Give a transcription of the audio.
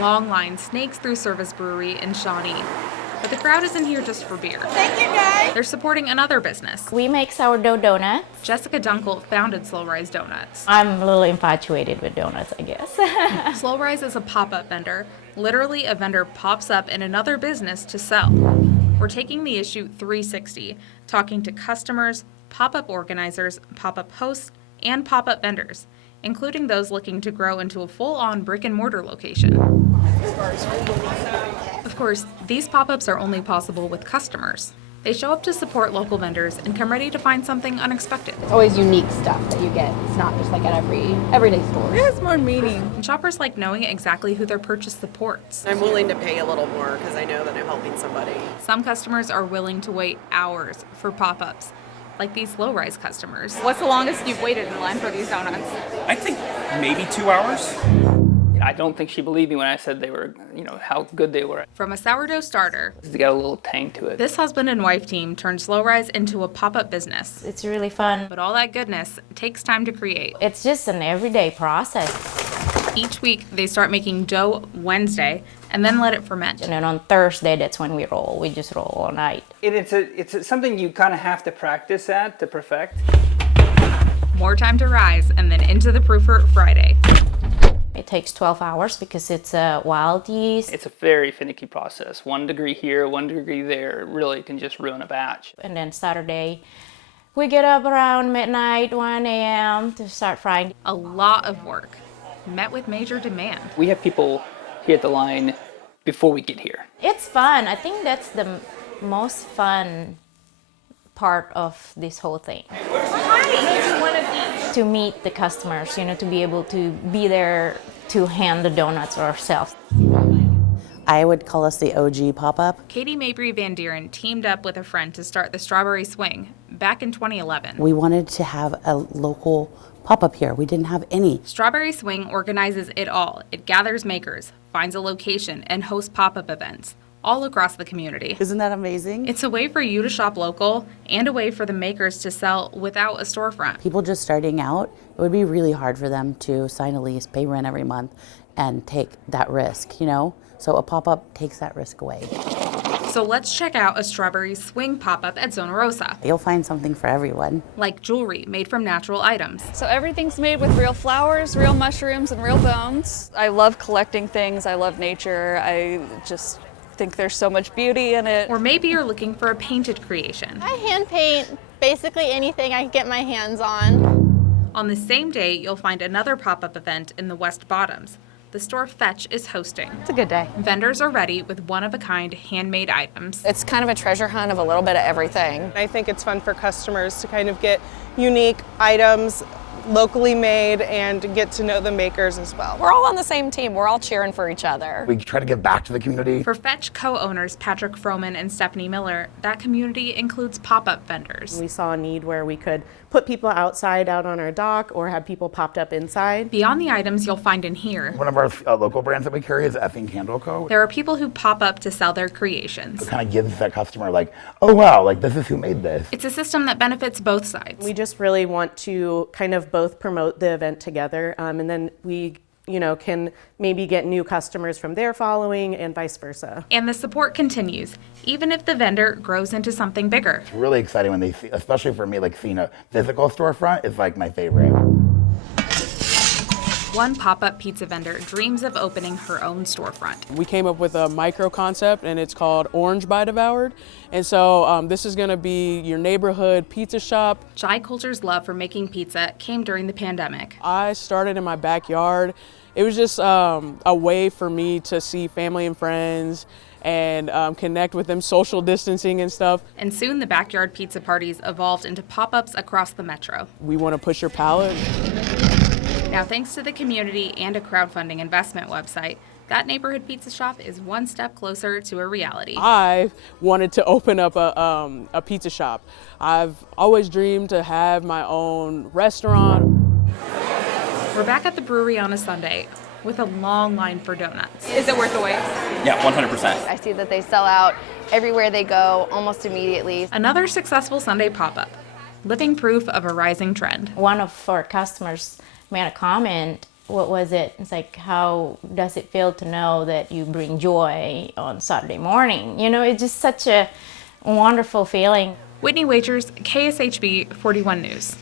long line snakes through Service Brewery in Shawnee. But the crowd isn't here just for beer. Thank you, guys. They're supporting another business. We make sourdough donuts. Jessica Dunkel founded Slow Rise Donuts. I'm a little infatuated with donuts, I guess. Slow Rise is a pop-up vendor. Literally, a vendor pops up in another business to sell. We're taking the issue 360, talking to customers, pop-up organizers, pop-up hosts, and pop-up vendors, including those looking to grow into a full-on brick-and-mortar location. Of course, these pop-ups are only possible with customers. They show up to support local vendors and come ready to find something unexpected. It's always unique stuff that you get. It's not just like at everyday store. It has more meaning. And shoppers like knowing exactly who their purchase supports. I'm willing to pay a little more because I know that I'm helping somebody. Some customers are willing to wait hours for pop-ups, like these Slow Rise customers. What's the longest you've waited in line for these donuts? I think maybe 2 hours. I don't think she believed me when I said they were, how good they were. From a sourdough starter, They got a little tang to it. this husband and wife team turned Slow Rise into a pop-up business. It's really fun. But all that goodness takes time to create. It's just an everyday process. Each week, they start making dough Wednesday and then let it ferment. And then on Thursday, that's when we roll. We just roll all night. It's something you kind of have to practice at to perfect. More time to rise, and then into the proofer Friday. It takes 12 hours because it's a wild yeast. It's a very finicky process. 1 degree here, 1 degree there, really can just ruin a batch. And then Saturday, we get up around midnight, 1 a.m. to start frying. A lot of work, met with major demand. We have people here at the line before we get here. It's fun. I think that's the most fun part of this whole thing. To meet the customers, to be able to be there to hand the donuts ourselves. I would call us the OG pop-up. Katie Mabry Van Dieren teamed up with a friend to start the Strawberry Swing back in 2011. We wanted to have a local pop-up here. We didn't have any. Strawberry Swing organizes it all. It gathers makers, finds a location, and hosts pop-up events all across the community. Isn't that amazing? It's a way for you to shop local and a way for the makers to sell without a storefront. People just starting out, it would be really hard for them to sign a lease, pay rent every month, and take that risk, So a pop-up takes that risk away. So let's check out a Strawberry Swing pop-up at Zona Rosa. You'll find something for everyone. Like jewelry made from natural items. So everything's made with real flowers, real mushrooms, and real bones. I love collecting things. I love nature. I just think there's so much beauty in it. Or maybe you're looking for a painted creation. I hand paint basically anything I can get my hands on. On the same day, you'll find another pop-up event in the West Bottoms. The store Fetch is hosting. It's a good day. Vendors are ready with one-of-a-kind handmade items. It's kind of a treasure hunt of a little bit of everything. I think it's fun for customers to kind of get unique items, locally made, and get to know the makers as well. We're all on the same team. We're all cheering for each other. We try to give back to the community. For Fetch co-owners Patrick Froman and Stephanie Miller, that community includes pop-up vendors. We saw a need where we could put people outside out on our dock or have people popped up inside. Beyond the items you'll find in here, One of our local brands that we carry is Effing Candle Co. there are people who pop up to sell their creations. It kind of gives that customer like, oh wow, like this is who made this. It's a system that benefits both sides. We just really want to kind of both promote the event together, and then we can maybe get new customers from their following and vice versa. And the support continues, even if the vendor grows into something bigger. It's really exciting when they see, especially for me, like seeing a physical storefront is like my favorite. One pop-up pizza vendor dreams of opening her own storefront. We came up with a micro concept and it's called Orange by Devoured. And so this is gonna be your neighborhood pizza shop. Jai Coulter's love for making pizza came during the pandemic. I started in my backyard. It was just a way for me to see family and friends and connect with them, social distancing and stuff. And soon the backyard pizza parties evolved into pop-ups across the metro. We want to push your palate. Now, thanks to the community and a crowdfunding investment website, that neighborhood pizza shop is one step closer to a reality. I wanted to open up a pizza shop. I've always dreamed to have my own restaurant. We're back at the brewery on a Sunday with a long line for donuts. Is it worth the wait? Yeah, 100%. I see that they sell out everywhere they go almost immediately. Another successful Sunday pop-up, living proof of a rising trend. One of our customers made a comment what was it? It's like, how does it feel to know that you bring joy on Saturday morning? You know, it's just such a wonderful feeling. Whitney Wagers, KSHB 41 News.